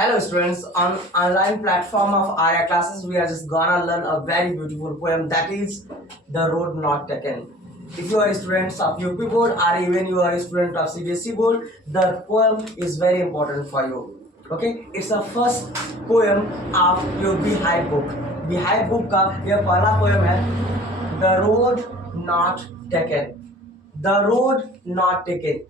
Hello students, on online platform of Arya classes we are just gonna learn a very beautiful poem that is The Road Not Taken. If you are students of UP board or even you are a student of CBSE board, the poem is very important for you. Okay, it's the first poem of your Beehive book. Beehive book का यह पहला poem है The Road Not Taken. The road not taken.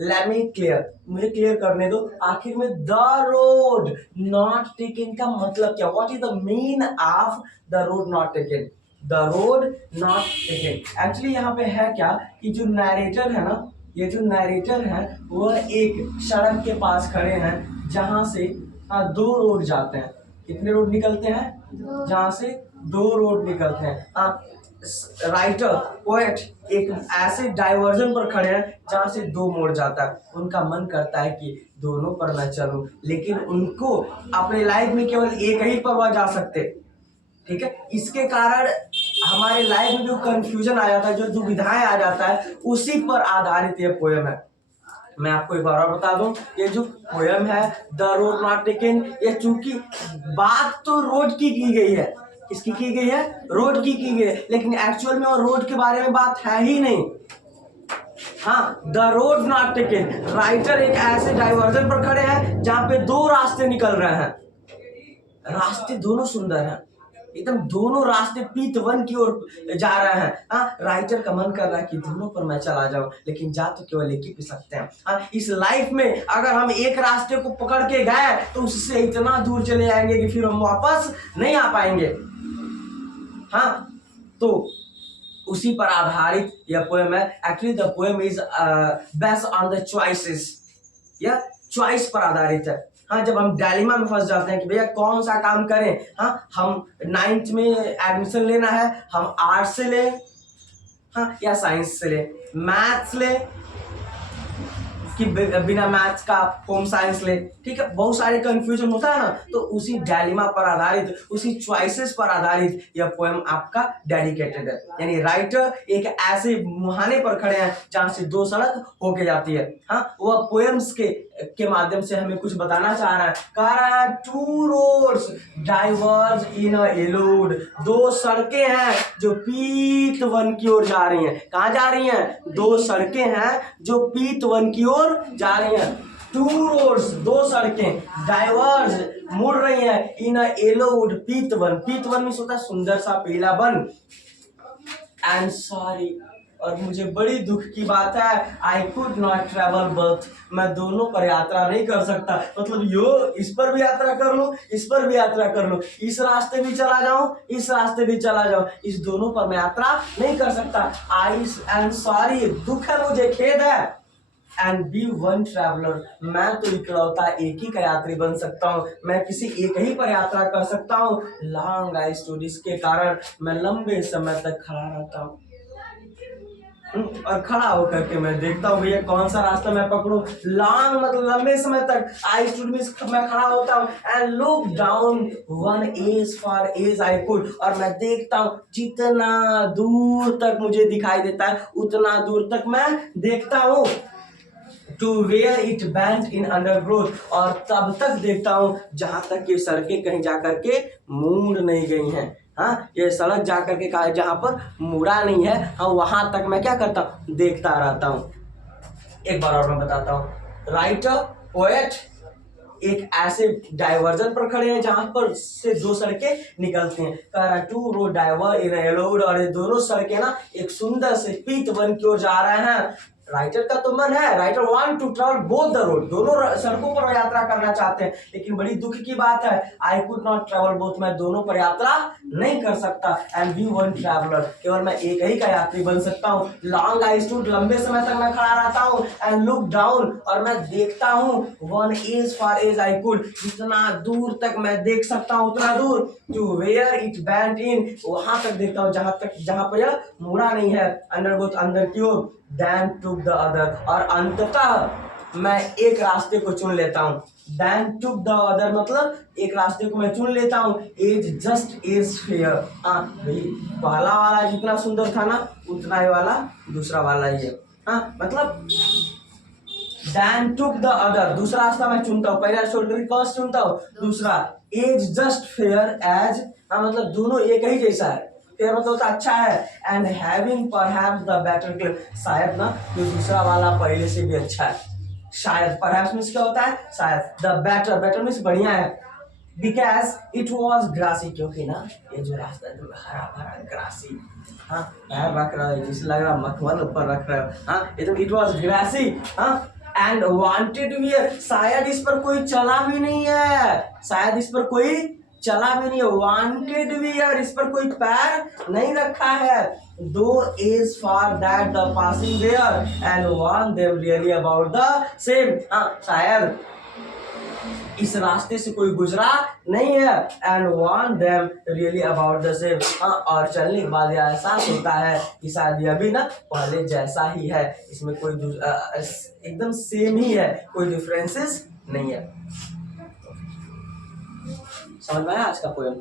Let me clear, मुझे clear करने दो. आखिर में the road not taken का मतलब क्या? What is the mean of the road not taken? The road not taken actually यहाँ पे है क्या कि जो नैरेटर है ना, ये जो नैरेटर है वह एक सड़क के पास खड़े हैं जहां से दो रोड जाते हैं. कितने रोड निकलते हैं? जहां से दो रोड निकलते हैं. राइटर पोएट एक ऐसे डाइवर्जन पर खड़े हैं जहां से दो मोड़ जाता है. उनका मन करता है कि दोनों पर मैं चलूं, लेकिन उनको अपने लाइफ में केवल एक ही पर वह जा सकते. ठीक है, इसके कारण हमारे लाइफ में जो कंफ्यूजन आ जाता है, जो दुविधाएं आ जाता है, उसी पर आधारित ये पोएम है. मैं आपको एक बार और बता दूं, ये जो पोएम है द रोड नॉट टेकन, ये चूंकि बात तो रोड की गई है. किसकी की गई है? रोड की गई है, लेकिन एक्चुअल में वो रोड के बारे में बात है ही नहीं. हाँ, the road not taken. Writer एक ऐसे डाइवर्जन पर खड़े हैं जहां पे दो रास्ते निकल रहे हैं. रास्ते दोनों सुंदर हैं, एकदम दोनों रास्ते पीत वन की ओर जा रहे हैं. हाँ, राइटर का मन कर रहा है कि दोनों पर मैं चला जाऊं, लेकिन जा तो केवल एक ही पे सकते हैं. हाँ, इस लाइफ में अगर हम एक रास्ते को पकड़ के गए तो उससे इतना दूर चले जाएंगे कि फिर हम वापस नहीं आ पाएंगे. हाँ, तो उसी पर आधारित यह पोएम है. Actually the poem is based on the choices. यह चॉइस पर आधारित है. हाँ, जब हम डायलेमा में फंस जाते हैं कि भैया कौन सा काम करें. हाँ, हम 9th में एडमिशन लेना है, हम आर्ट्स से लें, हाँ, या साइंस से लें, मैथ्स ले कि बिना मैथ्स का होम साइंस ले. ठीक है, बहुत सारे कंफ्यूजन होता है ना, तो उसी डायलेमा पर आधारित, उसी चॉइसेस पर आधारित यह पोएम आपका डेडिकेटेड है. यानी राइटर एक ऐसे मुहाने पर खड़े हैं जहां से दो सड़क होके जाती है. हाँ, वह पोएम्स के माध्यम से हमें कुछ बताना चाह रहा है. कह रहा है टू रोड्स डाइवर्ज इन अ एलोड. दो सड़कें हैं जो पीत वन की ओर जा रही हैं. कहाँ जा रही हैं? दो सड़कें हैं जो पीत वन की ओर जा रही हैं. टू रोड्स, दो सड़कें, डाइवर्ज, मुड़ रही हैं, इन अ येलो पीत वन. पीत वन में होता है सुंदर सा पीला वन. एंड सॉरी, और मुझे बड़ी दुख की बात है, I could not travel both. मैं दोनों पर यात्रा नहीं कर सकता. मतलब यो इस पर भी यात्रा कर लूं, इस पर भी यात्रा कर लूं, इस रास्ते भी चला जाऊं, इस रास्ते भी चला जाऊं, इस दोनों पर मैं यात्रा नहीं कर सकता. आई एम सॉरी, दुख है मुझे, खेद है. एंड बी वन ट्रैवलर, मैं तो इकलौता एक ही का यात्री बन सकता हूँ. मैं किसी एक ही पर यात्रा कर सकता हूँ. लॉन्ग आई स्टूड, इसके कारण मैं लंबे समय तक खड़ा रहता हूँ. और खड़ा होकर के मैं देखता हूँ भैया कौन सा रास्ता मैं पकड़ूं. लॉन्ग मतलब लंबे समय तक, आई स्टूड में मैं खड़ा होता हूँ. And look down one as far as I could, और मैं देखता हूँ जितना दूर तक मुझे दिखाई देता है उतना दूर तक मैं देखता हूँ. To where it bent in undergrowth, और तब तक देखता हूँ जहां तक ये सड़कें कहीं जाकर के मुड़ नहीं गई हैं. हाँ, ये सड़क जाकर के कहा जहां पर मुड़ा नहीं है, हाँ, वहां तक मैं क्या करता हूँ? देखता रहता हूँ. एक बार और मैं बताता हूँ. राइटर पोएट एक ऐसे डाइवर्जन पर खड़े हैं जहां पर से दो सड़कें निकलती हैं. कह रहा two road diverged in a road, और ये दोनों सड़कें ना एक सुंदर से पीत वन की ओर जा रहे हैं. राइटर का तो मन है, writer want to travel both the road, दोनों सड़कों पर यात्रा करना चाहते हैं, लेकिन बड़ी दुख की बात है, I could not travel both, मैं दोनों पर यात्रा नहीं कर सकता. एंड बी वन ट्रैवलर, केवल मैं एक ही का यात्री बन सकता हूँ. लॉन्ग आई स्टूड, लंबे समय तक मैं खड़ा रहता हूँ. एंड लुक डाउन, और मैं देखता हूँ one as far as I could, जितना दूर तक मैं देख सकता हूँ उतना दूर. To where it bent in, वहां तक देखता हूँ जहां पर यह मुड़ा नहीं है. अंडरग्रोथ, अंदर की ओर. Then took the other, और अंततः मैं एक रास्ते को चुन लेता हूँ. Then took the other मतलब एक रास्ते को मैं चुन लेता हूँ. Age just is fair. हाँ भाई, पहला वाला जितना सुंदर था ना, उतना ही वाला दूसरा वाला ही है. हाँ, मतलब देन टुक द अदर, दूसरा रास्ता मैं चुनता हूँ, पहला छोड़ कर कौन सा चुनता हूँ, दूसरा। एज जस्ट फेयर एज, मतलब दोनों एक ही जैसा है, फेयर मतलब होता अच्छा है, and having perhaps the better clip, शायद ना ये दूसरा वाला पहले से भी अच्छा है, शायद। परहैप्स मींस क्या होता है, शायद। द बेटर, बेटर मींस बढ़िया है, बिकॉज इट वॉज ग्रासी, क्योंकि ना ये जो रास्ता है हरा भरा ग्रासी, हाँ पैर रख रहा है जिसे लग रहा मखमल ऊपर रख रहा है, हाँ ये तो इट वॉज ग्रासी, हाँ एंड वांटेड वियर, शायद इस पर कोई चला भी नहीं है, शायद इस पर कोई चला भी नहीं है, वांटेड वियर, इस पर कोई पैर नहीं रखा है, though is for that the passing there and worn them really about the same, हाँ शायद इस रास्ते से कोई गुजरा नहीं है, and worn them really about the same, हाँ और चलने के बाद एहसास होता है कि शायद ये भी ना पहले जैसा ही है, इसमें कोई एकदम सेम ही है, कोई डिफरेंसेस नहीं है। समझ में आया आज का पोएम?